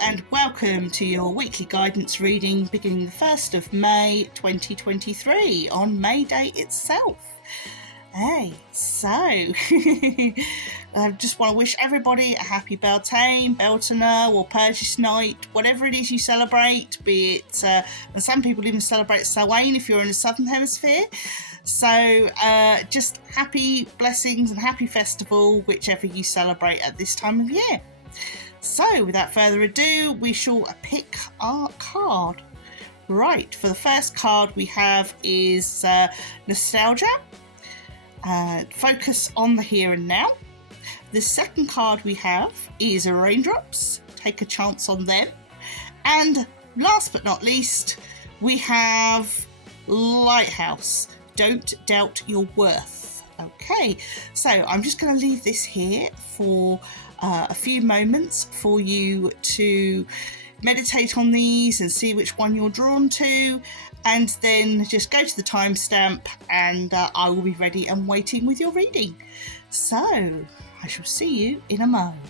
and welcome to your weekly guidance reading beginning the 1st of May 2023 on May Day itself. Hey, so I just want to wish everybody a happy Beltane, Beltane or Purchase Night, whatever it is you celebrate, be it, and some people even celebrate Samhain if you're in the Southern Hemisphere. So just happy blessings and happy festival, whichever you celebrate at this time of year. So without further ado, we shall pick our card. Right, for the first card we have is Nostalgia. Focus on the here and now. The second card we have is Raindrops. Take a chance on them. And last but not least, we have Lighthouse. Don't doubt your worth. Okay, so I'm just going to leave this here for a few moments for you to meditate on these and see which one you're drawn to, and then just go to the timestamp and I will be ready and waiting with your reading. So I shall see you in a moment.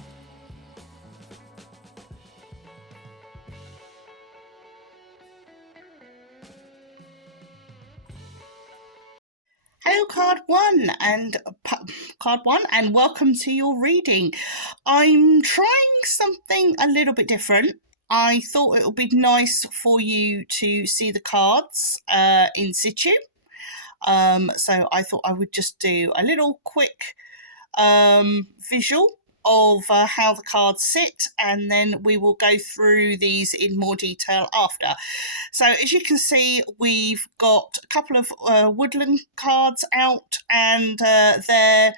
Hello, card one, and welcome to your reading. I'm trying something a little bit different. I thought it would be nice for you to see the cards in situ. So I thought I would just do a little quick visual of how the cards sit, and then we will go through these in more detail after. So as you can see, we've got a couple of woodland cards out, and their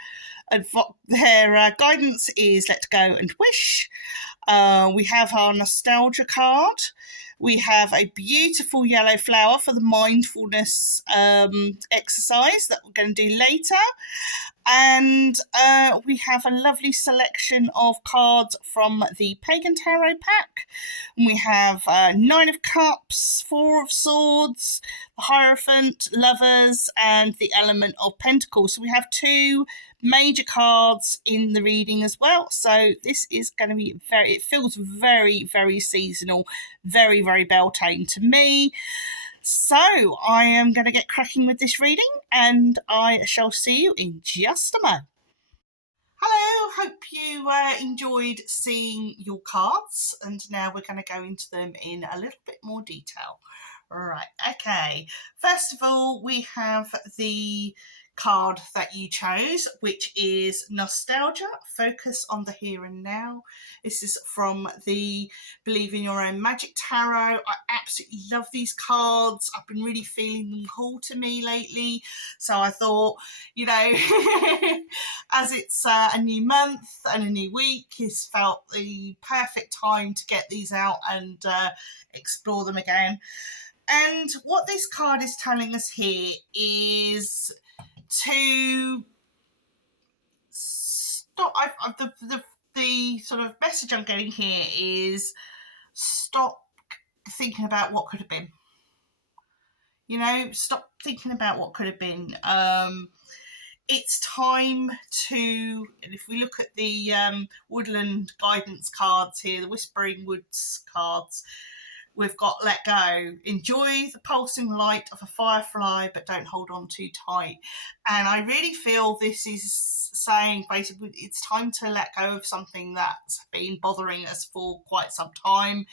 guidance is Let Go and Wish. We have our Nostalgia card. We have a beautiful yellow flower for the mindfulness exercise that we're going to do later. And we have a lovely selection of cards from the Pagan Tarot pack. We have Nine of Cups, Four of Swords, the Hierophant, Lovers, and the Element of Pentacles. So we have two major cards in the reading as well. So this is going to be it feels very, very seasonal, very, very Beltane to me. So I am going to get cracking with this reading, and I shall see you in just a moment. Hello, hope you enjoyed seeing your cards, and now we're going to go into them in a little bit more detail. Right, okay. First of all, we have the card that you chose, which is Nostalgia. Focus on the here and now. This is from the Believe in Your Own Magic Tarot. I absolutely love these cards. I've been really feeling them call to me lately, so I thought, you know, as it's a new month and a new week, it's felt the perfect time to get these out and explore them again. And what this card is telling us here is to stop. The sort of message I'm getting here is stop thinking about what could have been. You know, stop thinking about what could have been. It's time to, and if we look at the woodland guidance cards here, the Whispering Woods cards, we've got Let Go. Enjoy the pulsing light of a firefly, but don't hold on too tight. And I really feel this is saying basically it's time to let go of something that's been bothering us for quite some time.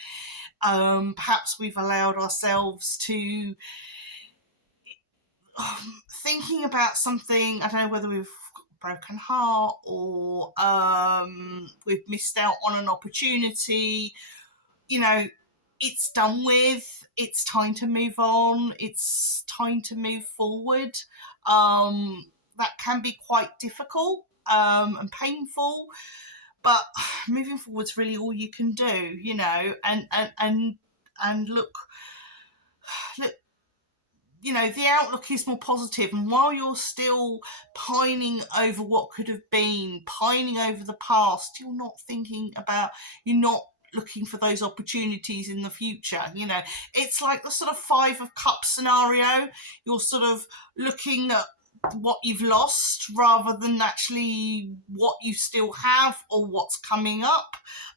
Perhaps we've allowed ourselves to thinking about something, I don't know whether we've got a broken heart or we've missed out on an opportunity. You know, it's done with. It's time to move on. It's time to move forward. That can be quite difficult and painful, but moving forward is really all you can do, you know, and look, you know, the outlook is more positive. And while you're still pining over what could have been, pining over the past, you're not looking for those opportunities in the future. You know, it's like the sort of Five of Cups scenario. You're sort of looking at what you've lost rather than actually what you still have or what's coming up.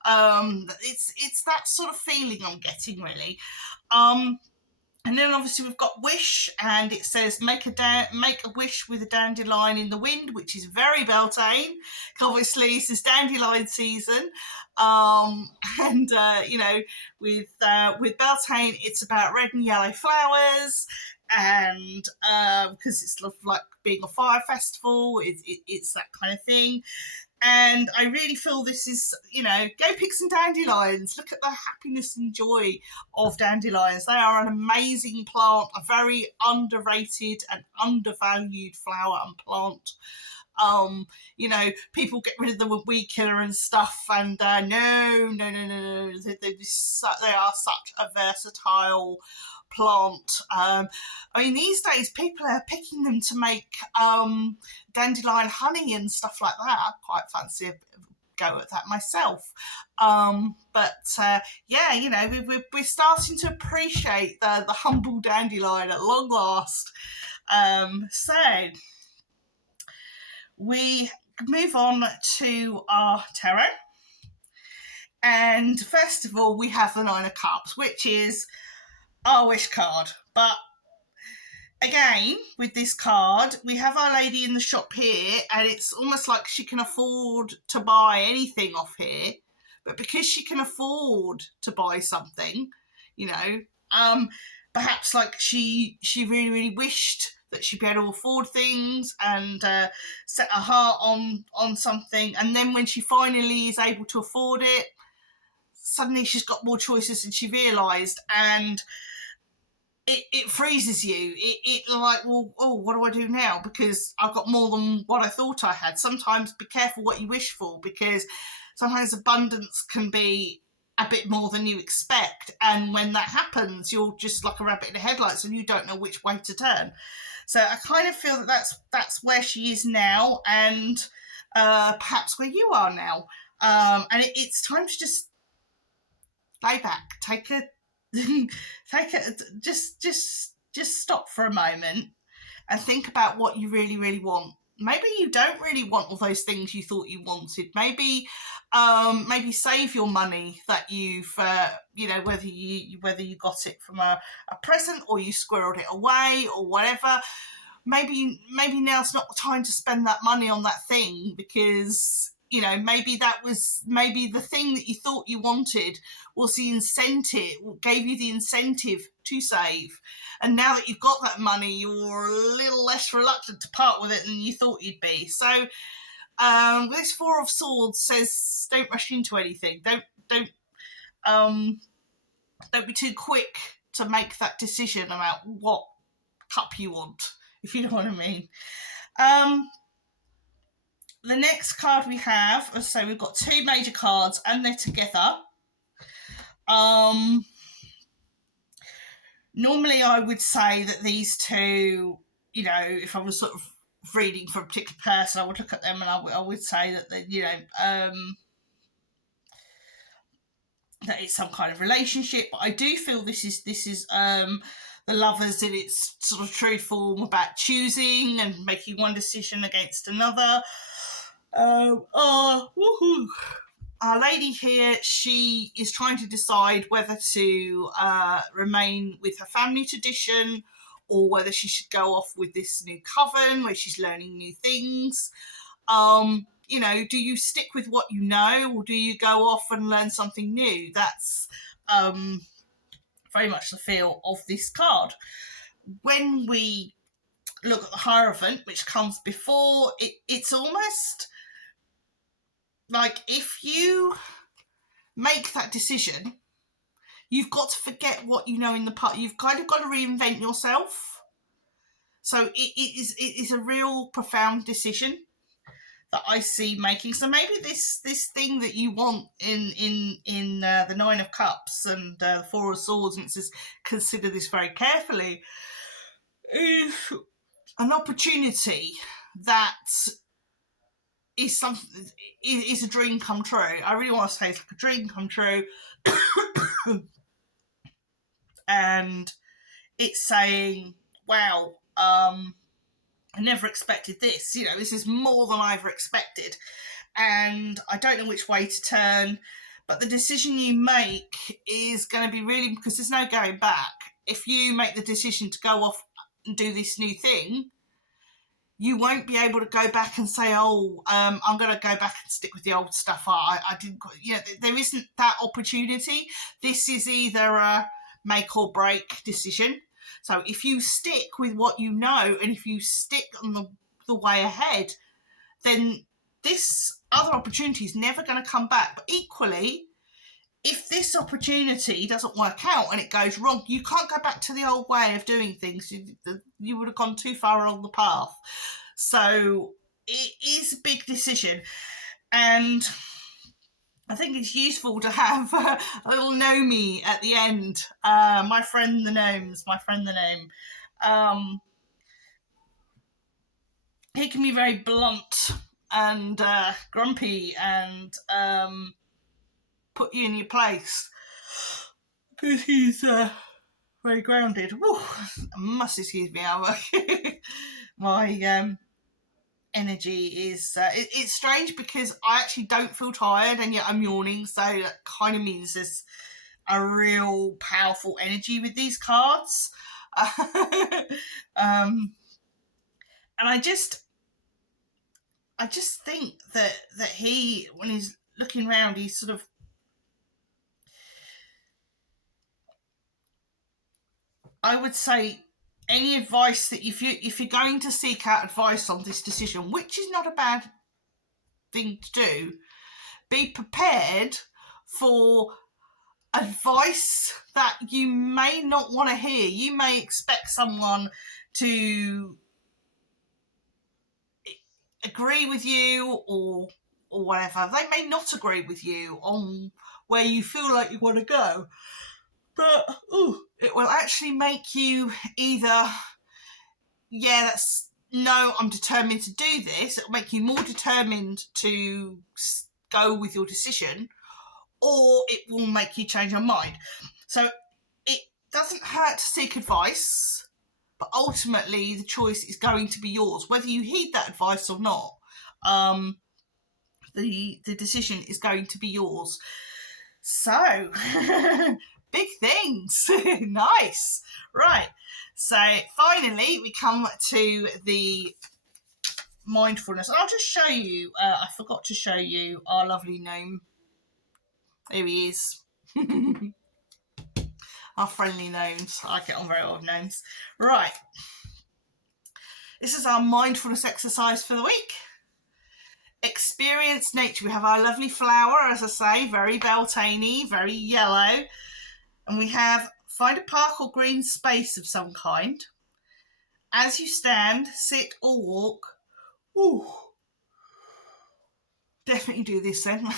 It's that sort of feeling I'm getting, really. And then obviously we've got wish, and it says make a wish with a dandelion in the wind, which is very Beltane. Obviously, this is dandelion season, and with Beltane, it's about red and yellow flowers, and because it's like being a fire festival, it's that kind of thing. And I really feel this is, go pick some dandelions. Look at the happiness and joy of dandelions. They are an amazing plant, a very underrated and undervalued flower and plant. People get rid of them with weed killer and stuff, and no. They are such a versatile plant. These days people are picking them to make dandelion honey and stuff like that. I quite fancy a go at that myself. We're starting to appreciate the humble dandelion at long last. So we move on to our tarot. And first of all, we have the Nine of Cups, which is our wish card. But again, with this card, we have Our Lady in the shop here, and it's almost like she can afford to buy anything off here. But because she can afford to buy something, perhaps like she really, really wished that she'd be able to afford things and set her heart on something. And then when she finally is able to afford it, suddenly she's got more choices than she realised, and it freezes you. It like, well, what do I do now? Because I've got more than what I thought I had. Sometimes be careful what you wish for, because sometimes abundance can be a bit more than you expect. And when that happens, you're just like a rabbit in the headlights and you don't know which way to turn. So I kind of feel that that's where she is now, and perhaps where you are now. And it's time to just lay back, just stop for a moment and think about what you really, really want. Maybe you don't really want all those things you thought you wanted. Maybe save your money that you've, whether you got it from a present or you squirreled it away or whatever. Maybe now's not the time to spend that money on that thing, because maybe the thing that you thought you wanted was the incentive, gave you the incentive to save. And now that you've got that money, you're a little less reluctant to part with it than you thought you'd be. So this Four of Swords says don't rush into anything. Don't be too quick to make that decision about what cup you want, if you know what I mean. The next card we have, so we've got two major cards and they're together. Normally I would say that these two, if I was sort of reading for a particular person, I would look at them and I would say that that it's some kind of relationship. But I do feel this is the Lovers in its sort of true form, about choosing and making one decision against another. Our Lady here, she is trying to decide whether to remain with her family tradition or whether she should go off with this new coven where she's learning new things. Do you stick with what you know, or do you go off and learn something new? That's very much the feel of this card. When we look at the Hierophant, which comes before, it's almost like if you make that decision, you've got to forget what you know in the past. You've kind of got to reinvent yourself. So it is a real profound decision that I see making. So maybe this thing that you want in the Nine of Cups and the Four of Swords, and it says consider this very carefully, is an opportunity that is a dream come true. I really want to say it's like a dream come true. And it's saying, wow, I never expected this. This is more than I ever expected. And I don't know which way to turn, But the decision you make is going to be really, because there's no going back. If you make the decision to go off and do this new thing, you won't be able to go back and say, I'm going to go back and stick with the old stuff. I didn't, there isn't that opportunity. This is either a make or break decision. So if you stick with what you know, and if you stick on the way ahead, then this other opportunity is never going to come back. But equally, if this opportunity doesn't work out and it goes wrong, you can't go back to the old way of doing things. You would have gone too far along the path. So it is a big decision. And I think it's useful to have a little Nomi at the end. My friend the gnomes, my friend the gnome. He can be very blunt and grumpy and put you in your place, because he's very grounded. Woo, must excuse me, my energy is it's strange because I actually don't feel tired and yet I'm yawning, so that kind of means there's a real powerful energy with these cards. And I just think that he, when he's looking around, he's sort of, I would say, any advice that if you're going to seek out advice on this decision, which is not a bad thing to do, be prepared for advice that you may not want to hear. You may expect someone to agree with you or whatever. They may not agree with you on where you feel like you want to go. But it will actually make you either, I'm determined to do this. It'll make you more determined to go with your decision, or it will make you change your mind. So it doesn't hurt to seek advice, but ultimately the choice is going to be yours, whether you heed that advice or not. The decision is going to be yours. So big things. Nice. Right. So finally we come to the mindfulness. I'll just show you, I forgot to show you our lovely gnome. There he is. Our friendly gnomes. I get on very well with gnomes. Right. This is our mindfulness exercise for the week. Experience nature. We have our lovely flower, as I say, very Beltane, very yellow. And we have find a park or green space of some kind. As you stand, sit or walk. Definitely do this then.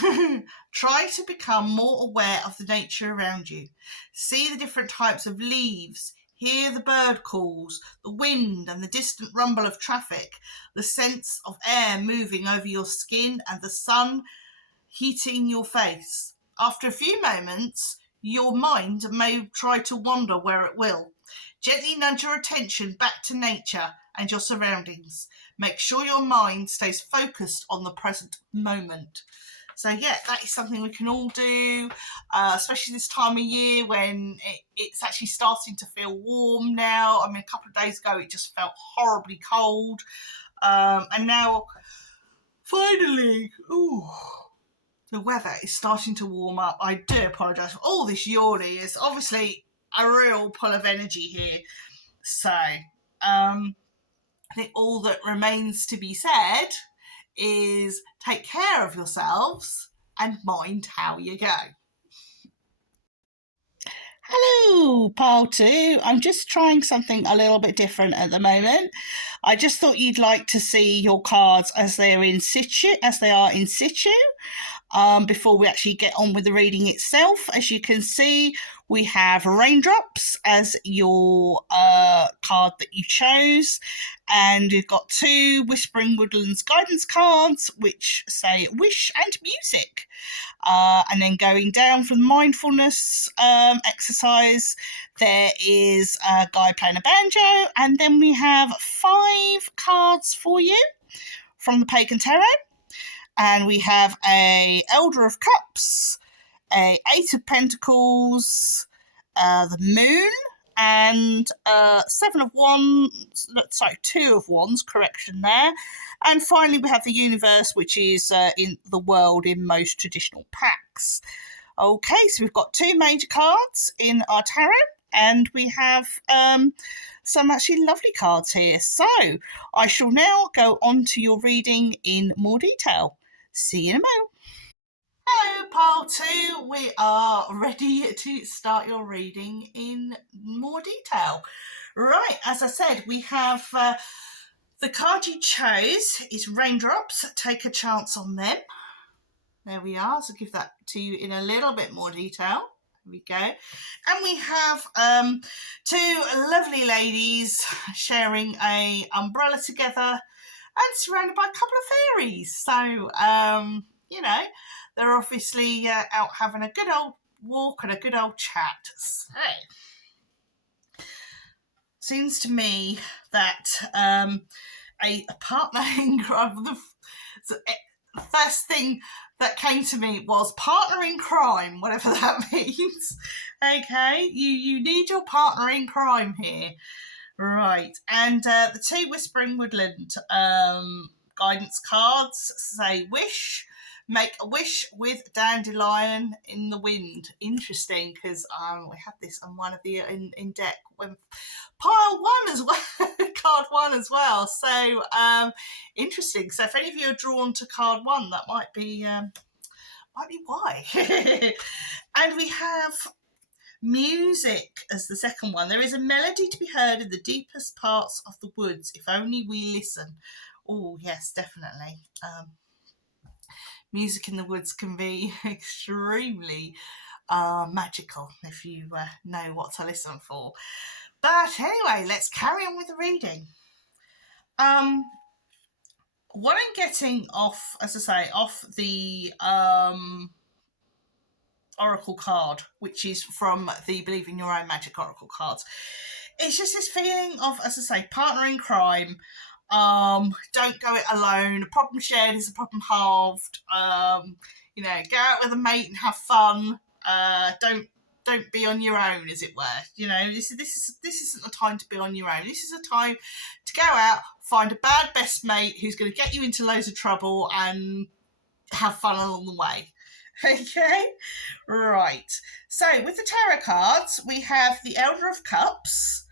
Try to become more aware of the nature around you. See the different types of leaves. Hear the bird calls, the wind and the distant rumble of traffic, the sense of air moving over your skin and the sun heating your face. After a few moments, your mind may try to wander where it will. Gently nudge your attention back to nature and your surroundings. Make sure your mind stays focused on the present moment. So yeah, that is something we can all do, especially this time of year when it's actually starting to feel warm now. I mean, a couple of days ago it just felt horribly cold. And now, finally, the weather is starting to warm up. I do apologise for all this yawning. It's obviously a real pull of energy here. So, I think all that remains to be said is take care of yourselves and mind how you go. Hello, Pile 2. I'm just trying something a little bit different at the moment. I just thought you'd like to see your cards as they are in situ, before we actually get on with the reading itself. As you can see, we have Raindrops as your card that you chose, and we've got 2 Whispering Woodlands guidance cards which say wish and music. And then going down from the mindfulness exercise, there is a guy playing a banjo, and then we have 5 cards for you from the Pagan Tarot. And we have a Elder of Cups, a Eight of Pentacles, the Moon, and Seven of Wands, sorry, Two of Wands, correction there. And finally, we have the Universe, which is in the world in most traditional packs. Okay, so we've got two major cards in our tarot, and we have some actually lovely cards here. So I shall now go on to your reading in more detail. See you in a moment. Hello, Pile 2. We are ready to start your reading in more detail. Right, as I said, we have the card you chose is Raindrops. Take a chance on them. There we are. So give that to you in a little bit more detail. There we go. And we have two lovely ladies sharing a umbrella together and surrounded by a couple of fairies. So, you know, they're obviously out having a good old walk and a good old chat. So, seems to me that a partner in crime, the first thing that came to me was partner in crime, whatever that means. Okay, you need your partner in crime here. Right, and the two Whispering Woodland guidance cards say wish, make a wish with dandelion in the wind. Interesting, because we had this on one of the in deck when pile one as well, card one as well. So interesting. So if any of you are drawn to card one, that might be why. And we have music as the second one. There is a melody to be heard in the deepest parts of the woods, if only we listen. Oh, yes, definitely. Music in the woods can be extremely magical if you know what to listen for. But anyway, let's carry on with the reading. What I'm getting off, as I say, off the Oracle card, which is from the Believe in Your Own Magic Oracle cards. It's just this feeling of, as I say, partner in crime. Don't go it alone. A problem shared is a problem halved. You know, go out with a mate and have fun. Don't be on your own, as it were. You know, this isn't a time to be on your own. This is a time to go out, find a bad best mate who's going to get you into loads of trouble and have fun along the way. Okay, right. So with the tarot cards, we have the Elder of Cups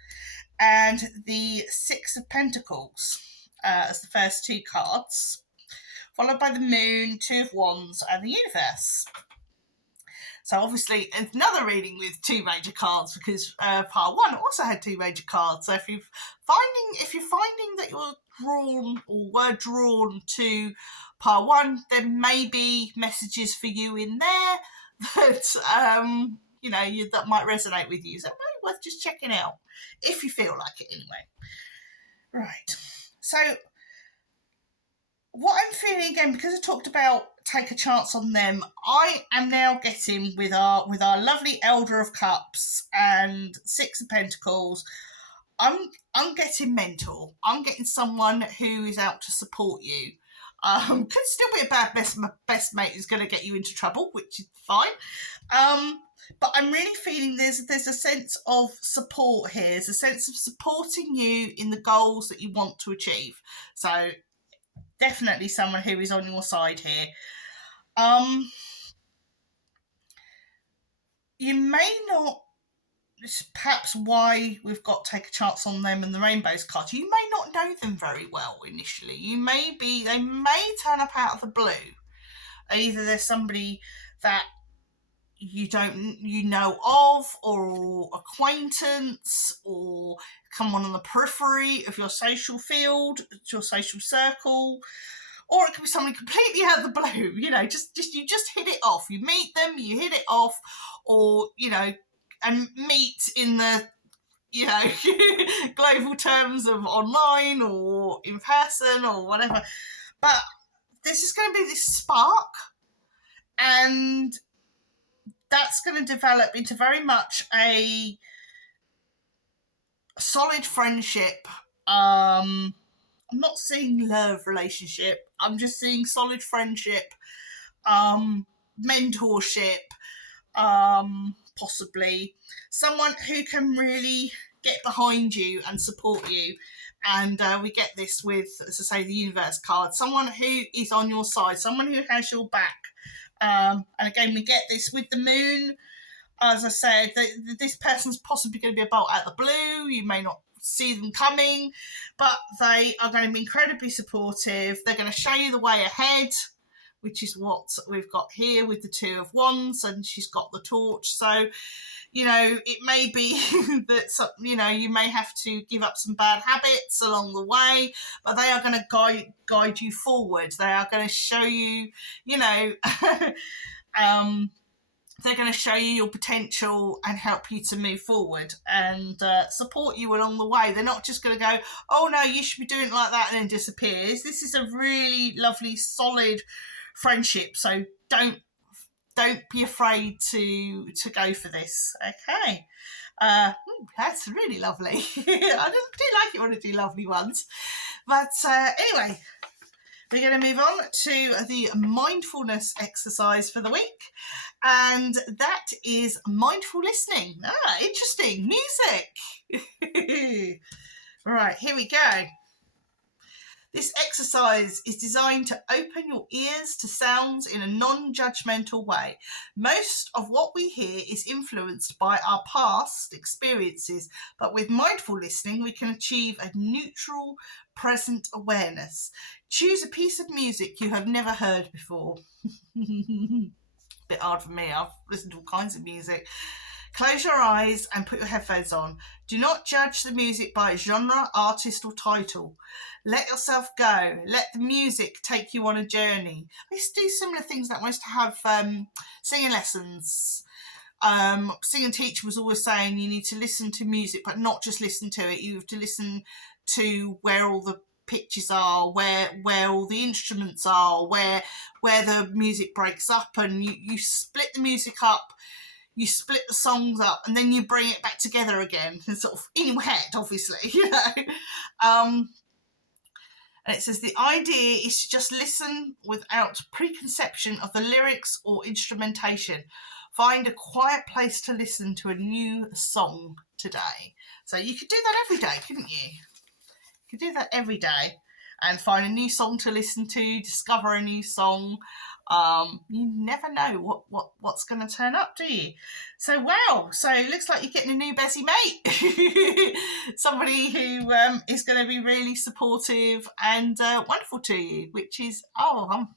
and the Six of Pentacles as the first two cards, followed by the Moon, Two of Wands, and the Universe. So obviously another reading with two major cards, because part one also had two major cards. So if you're finding that you're drawn or were drawn to part one, there may be messages for you in there that you know that might resonate with you. So it might be worth just checking out if you feel like it anyway. Right. So what I'm feeling again, because I talked about take a chance on them, I am now getting with our lovely Elder of Cups and Six of Pentacles, I'm getting mentor. I'm getting someone who is out to support you. Could still be a bad best mate who's going to get you into trouble, which is fine. But I'm really feeling there's a sense of support here. There's a sense of supporting you in the goals that you want to achieve. So definitely someone who is on your side here. You may not, perhaps why we've got Take a Chance on Them and the Rainbows card, you may not know them very well initially. They may turn up out of the blue. Either there's somebody that you know of, or acquaintance, or someone on the periphery of your social field, your social circle, or it could be somebody completely out of the blue. You know, you just hit it off. You meet them, you hit it off, or you know, and meet in the global terms of online or in person or whatever. But this is going to be this spark, and that's going to develop into very much a solid friendship. I'm not seeing love relationship. I'm just seeing solid friendship, mentorship, possibly someone who can really get behind you and support you. And we get this with, as I say, the universe card, someone who is on your side, someone who has your back. And again, we get this with the moon. As I said, this person's possibly going to be a bolt out of the blue. You may not see them coming, but they are going to be incredibly supportive. They're going to show you the way ahead, which is what we've got here with the Two of Wands, and she's got the torch. So, you know, it may be that, you know, you may have to give up some bad habits along the way, but they are going to guide you forward. They are going to show you, you know, they're going to show you your potential and help you to move forward and support you along the way. They're not just going to go, oh no, you should be doing it like that, and then disappears. This is a really lovely, solid friendship. So don't be afraid to go for this. Okay. That's really lovely. I do like it when I do lovely ones. But anyway, we're going to move on to the mindfulness exercise for the week, and that is mindful listening. Interesting. Music. Right, here we go. This exercise is designed to open your ears to sounds in a non-judgmental way. Most of what we hear is influenced by our past experiences, but with mindful listening, we can achieve a neutral, present awareness. Choose a piece of music you have never heard before. Bit hard for me. I've listened to all kinds of music. Close your eyes and put your headphones on. Do not judge the music by genre, artist or title. Let yourself go. Let the music take you on a journey. I used to do similar things like I used to have singing lessons. Singing teacher was always saying you need to listen to music, but not just listen to it. You have to listen to where all the pitches are, where all the instruments are, where the music breaks up, and you split the music up. You split the songs up and then you bring it back together again, sort of in your head, obviously, you know. And it says the idea is to just listen without preconception of the lyrics or instrumentation. Find a quiet place to listen to a new song today. So you could do that every day, couldn't you? You could do that every day and find a new song to listen to, discover a new song. You never know what's going to turn up, do you? So, wow. So it looks like you're getting a new Bessie mate. Somebody who is going to be really supportive and wonderful to you, which is, I'm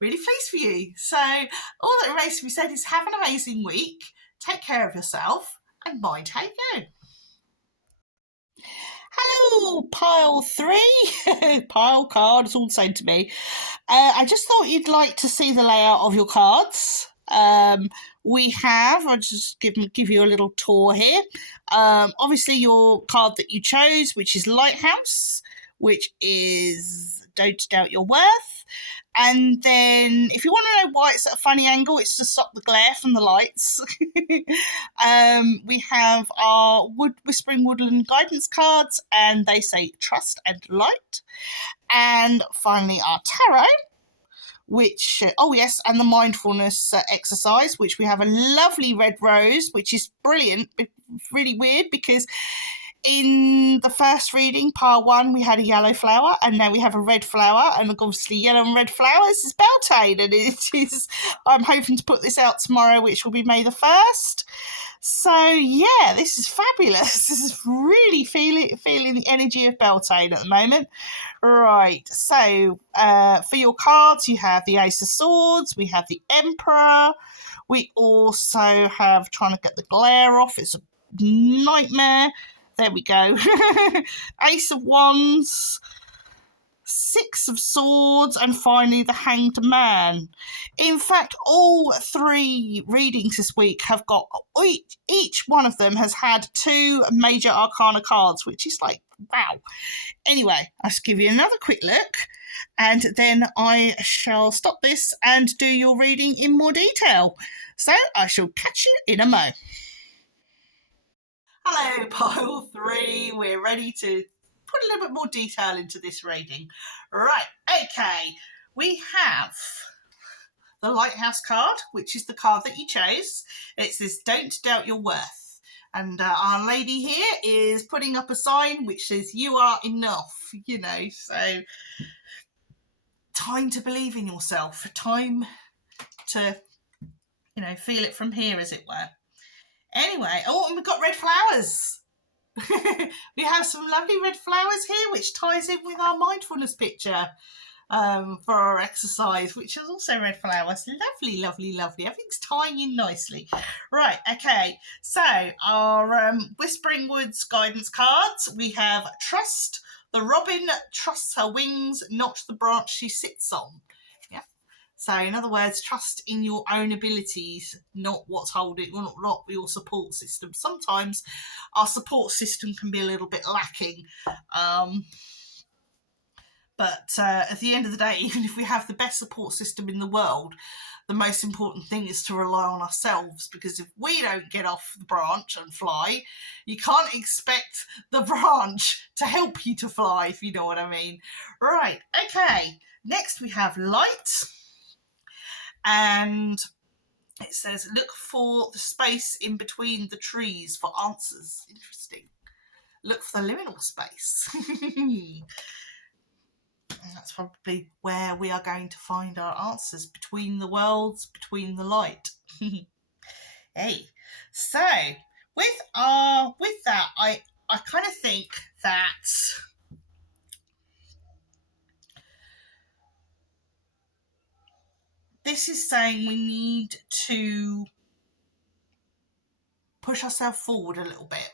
really pleased for you. So all that remains to be said is have an amazing week. Take care of yourself and mind how you go. Hello, pile 3. Pile card, it's all the same to me. I just thought you'd like to see the layout of your cards. We have, I'll just give you a little tour here. Obviously your card that you chose, which is Lighthouse, which is Don't Doubt Your Worth. And then if you want to know why it's at a funny angle, it's to stop the glare from the lights. We have our Whispering Woodland guidance cards, and they say trust and light. And finally our tarot, which, and the mindfulness exercise, which we have a lovely red rose, which is brilliant, really weird because in the first reading, pile 1, we had a yellow flower, and now we have a red flower, and obviously yellow and red flowers is Beltane, and it is, I'm hoping to put this out tomorrow, which will be May the 1st. So yeah, this is fabulous. This is really feeling the energy of Beltane at the moment. Right, so for your cards, you have the Ace of Swords, we have the Emperor, we also have, trying to get the glare off, it's a nightmare. There we go. Ace of Wands, 6 of Swords, and finally the Hanged Man. In fact, all 3 readings this week have got, each one of them has had 2 major arcana cards, which is like, wow. Anyway, I'll just give you another quick look, and then I shall stop this and do your reading in more detail. So I shall catch you in a mo. Hello, pile 3. We're ready to put a little bit more detail into this reading. Right, okay. We have the Lighthouse card, which is the card that you chose. It says, don't doubt your worth. And our lady here is putting up a sign which says, you are enough, you know. So time to believe in yourself, time to, you know, feel it from here, as it were. Anyway, oh, and we've got red flowers. We have some lovely red flowers here, which ties in with our mindfulness picture for our exercise, which is also red flowers. Lovely, lovely, lovely. Everything's tying in nicely. Right, okay. So our Whispering Woods guidance cards, we have trust. The robin trusts her wings, not the branch she sits on. Yeah. So in other words, trust in your own abilities, not what's holding, not your support system. Sometimes our support system can be a little bit lacking. But at the end of the day, even if we have the best support system in the world, the most important thing is to rely on ourselves, because if we don't get off the branch and fly, you can't expect the branch to help you to fly, if you know what I mean. Right, okay. Next we have light. And it says, look for the space in between the trees for answers. Interesting. Look for the liminal space. And that's probably where we are going to find our answers, between the worlds, between the light. Hey, so with that, I kind of think that this is saying we need to push ourselves forward a little bit.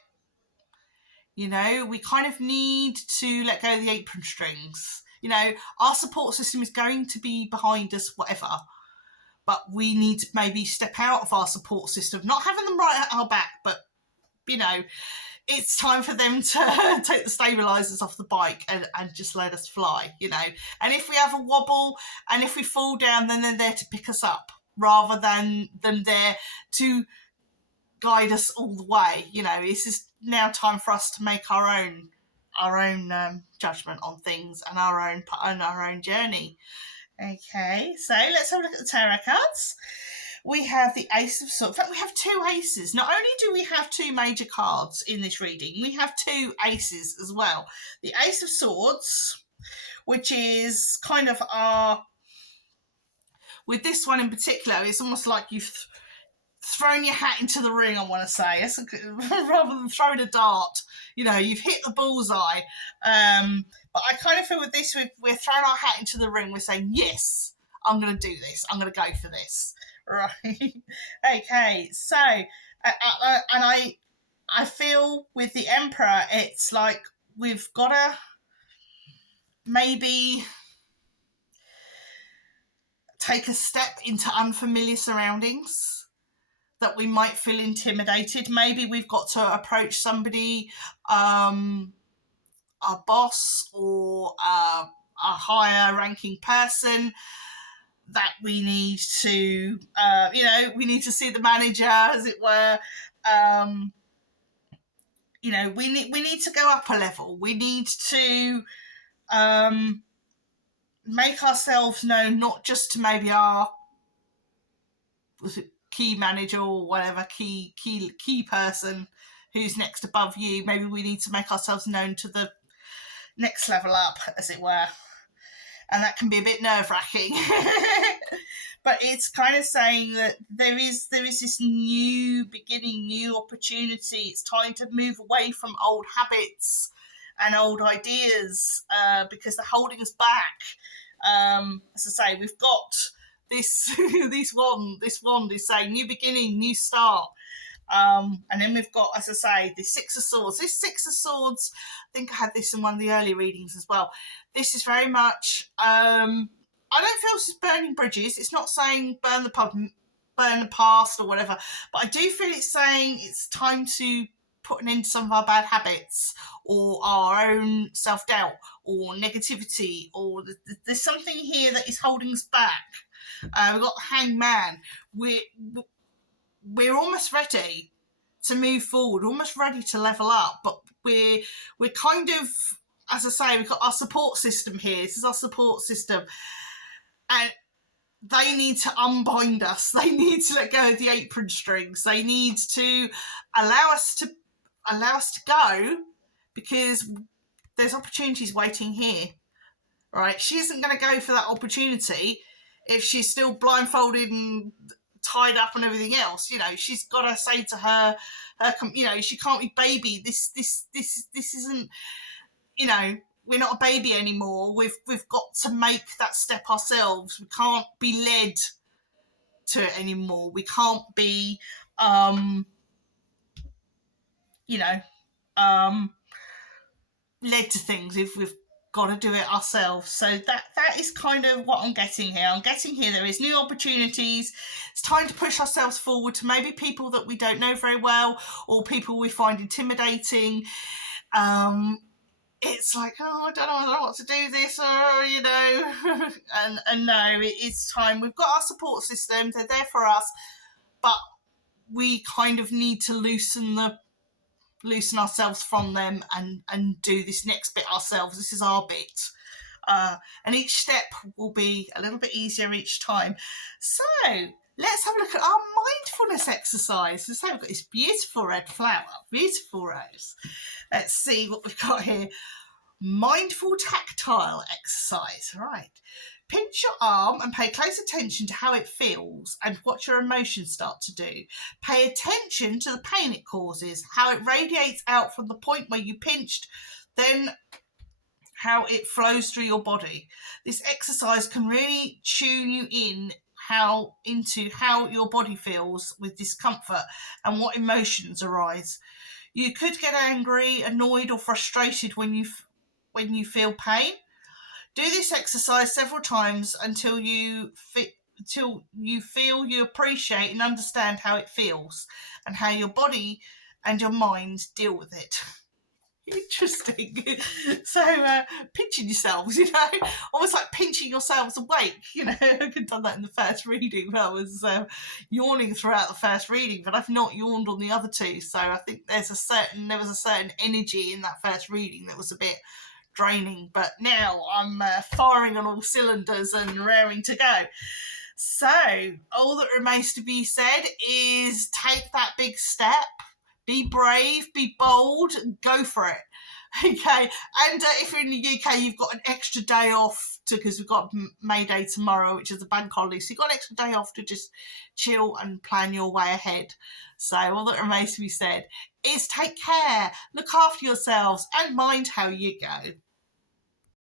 You know, we kind of need to let go of the apron strings. You know, our support system is going to be behind us, whatever, but we need to maybe step out of our support system, not having them right at our back, but, you know, it's time for them to take the stabilizers off the bike and just let us fly, you know. And if we have a wobble and if we fall down, then they're there to pick us up rather than them there to guide us all the way. You know, this is now time for us to make our own judgment on things and our own journey. Okay, so let's have a look at the tarot cards. We have the Ace of Swords. In fact, we have two aces. Not only do we have two major cards in this reading, we have two aces as well. The Ace of Swords, which is kind of our... With this one in particular, it's almost like you've thrown your hat into the ring, I want to say. Rather than throwing a dart. You know, you've hit the bullseye. But I kind of feel with this, we're throwing our hat into the ring. We're saying, yes, I'm going to do this. I'm going to go for this. Right. Okay. So, and I feel with the Emperor, it's like we've got to maybe take a step into unfamiliar surroundings that we might feel intimidated. Maybe we've got to approach somebody, our boss or a higher ranking person, that we need to, we need to see the manager, as it were. We need to go up a level. We need to make ourselves known, not just to maybe our key manager or whatever, key person who's next above you. Maybe we need to make ourselves known to the next level up, as it were. And that can be a bit nerve-wracking. But it's kind of saying that there is this new beginning, new opportunity. It's time to move away from old habits and old ideas because they're holding us back. As I say, we've got this this wand is saying new beginning, new start. And then we've got, as I say, the Six of Swords. This Six of Swords, I think I had this in one of the early readings as well. This is very much, I don't feel this is burning bridges. It's not saying burn the past or whatever, but I do feel it's saying it's time to put an end to some of our bad habits or our own self-doubt or negativity, or there's something here that is holding us back. We've got the Hangman. We're almost ready to move forward, almost ready to level up, but we're kind of, as I say, we've got our support system here. This is our support system. And they need to unbind us. They need to let go of the apron strings. They need to allow us to go, because there's opportunities waiting here. Right? She isn't going to go for that opportunity if she's still blindfolded and tied up and everything else. She's got to say to her, she can't be baby. This isn't. We're not a baby anymore. We've got to make that step ourselves. We can't be led to it anymore. We can't be, led to things if we've got to do it ourselves. So that is kind of what I'm getting here. I'm getting here there is new opportunities. It's time to push ourselves forward to maybe people that we don't know very well, or people we find intimidating. It's like, I don't know what to do this, or and no, it's time. We've got our support system, they're there for us, but we kind of need to loosen ourselves from them and do this next bit ourselves. This is our bit. And each step will be a little bit easier each time. So let's have a look at our mindfulness exercise. So we've got this beautiful red flower, beautiful rose. Let's see what we've got here. Mindful tactile exercise. Right. Pinch your arm and pay close attention to how it feels and what your emotions start to do. Pay attention to the pain it causes, how it radiates out from the point where you pinched, then how it flows through your body. This exercise can really tune you into how your body feels with discomfort and what emotions arise. You could get angry, annoyed, or frustrated when you feel pain. Do this exercise several times until you feel you appreciate and understand how it feels and how your body and your mind deal with it. Interesting. So pinching yourselves, almost like pinching yourselves awake. I could have done that in the first reading when I was yawning throughout the first reading, but I've not yawned on the other two. So I think there was a certain energy in that first reading that was a bit draining, but now I'm firing on all cylinders and raring to go. So all that remains to be said is take that big step, be brave, be bold, and go for it. Okay, and if you're in the UK, you've got an extra day off because we've got May Day tomorrow, which is a bank holiday, so you've got an extra day off to just chill and plan your way ahead. So all that remains to be said is take care, look after yourselves, and mind how you go.